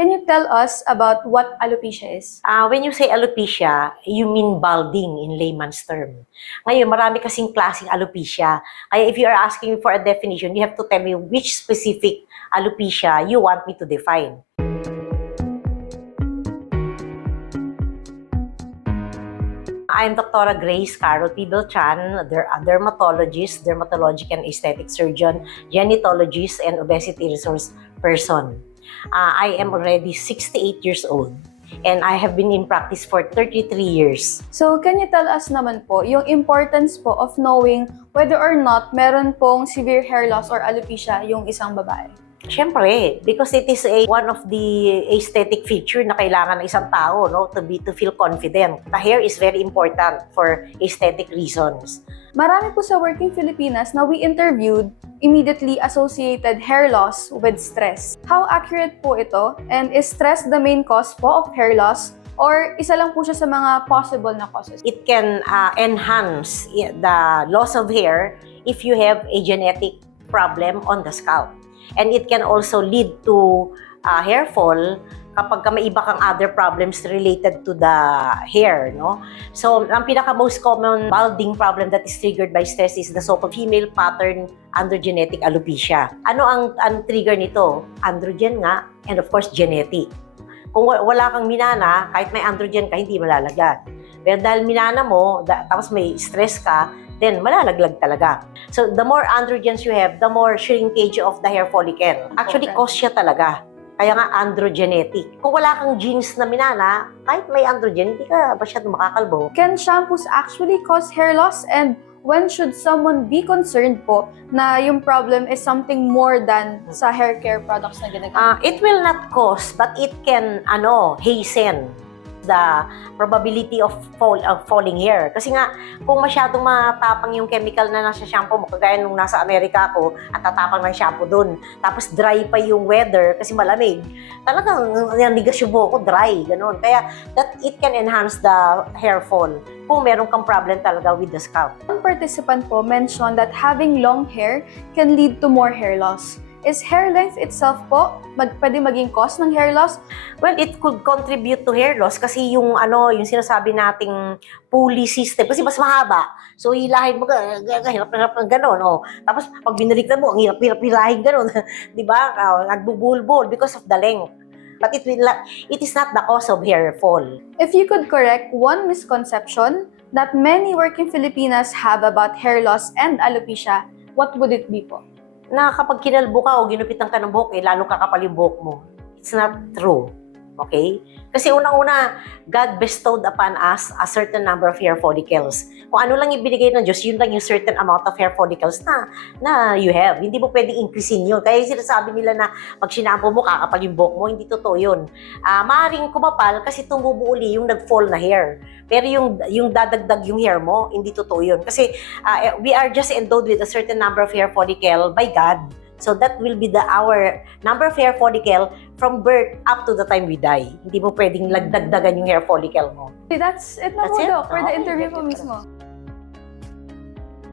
Can you tell us about what alopecia is? When you say alopecia, you mean balding in layman's term. Ngayon, marami kasing klaseng alopecia. Kaya if you are asking for a definition, you have to tell me which specific alopecia you want me to define. I'm Dr. Grace Carol P. Beltran, a dermatologist, dermatologic and aesthetic surgeon, genetologist, and obesity resource person. I am already 68 years old and I have been in practice for 33 years. So, can you tell us naman po yung importance po of knowing whether or not meron pong severe hair loss or alopecia yung isang babae? Siyempre, because it is one of the aesthetic feature na kailangan ng isang tao, no, to feel confident. The hair is very important for aesthetic reasons. Marami po sa Working Filipinas na we interviewed immediately associated hair loss with stress. How accurate po ito? And is stress the main cause po of hair loss? Or isa lang po siya sa mga possible na causes? It can enhance the loss of hair if you have a genetic problem on the scalp. And it can also lead to hair fall kapag may iba kang other problems related to the hair, no? So, ang pinaka-most common balding problem that is triggered by stress is the so-called female pattern androgenetic alopecia. Ano ang trigger nito? Androgen nga, and of course, genetic. Kung wala kang minana, kahit may androgen ka, hindi malalagad. Pero dahil minana mo, tapos may stress ka, then malalaglag talaga. So, the more androgens you have, the more shrinkage of the hair follicle. Actually, cause siya talaga. Kaya nga, androgenetic. Kung wala kang genes na minana, kahit may androgen, hindi ka masyadong makakalbo. Can shampoos actually cause hair loss? And when should someone be concerned po na yung problem is something more than sa hair care products na ginagamit? It will not cause, but it can hasten the probability of falling hair. Kasi nga, kung masyadong matapang yung chemical na nasa shampoo mo, kagaya nung nasa Amerika ako, at tatapang ng shampoo dun, tapos dry pa yung weather kasi malamig, talagang nanigas yung buhok ko, dry, ganun. Kaya, that it can enhance the hair fall kung meron kang problem talaga with the scalp. One participant po mentioned that having long hair can lead to more hair loss. Is hair length itself po pwede maging cause ng hair loss? Well, it could contribute to hair loss kasi yung sinasabi nating pulley system kasi mas mahaba. So hilahin mo hirap ng gano'n, oh. Tapos pag binaliktad mo, ang hirap hilahin gano'n, 'di ba? Nagbubulbul because of the length. But it is not the cause of hair fall. If you could correct one misconception that many working Filipinas have about hair loss and alopecia, what would it be po? Na kapag kinalbo ka o ginupitan ka ng buhok, lalong kakapal yung buhok mo. It's not true. Okay? Kasi unang-una, God bestowed upon us a certain number of hair follicles. Kung ano lang ibinigay ng Diyos, yun lang yung certain amount of hair follicles na you have. Hindi mo pwedeng increasein yun. Kaya yung sinasabi nila na pag sinampo mo, kakapal yung buhok mo, hindi totoo yun. Maaaring kumapal kasi tumubo uli yung nag-fall na hair. Pero yung dadagdag yung hair mo, hindi totoo yun. Kasi we are just endowed with a certain number of hair follicle by God. So that will be our number of hair follicle from birth up to the time we die. Hindi mo pwedeng lagdagdagan yung hair follicle mo. That's it na po, Doc, for the interview po mismo.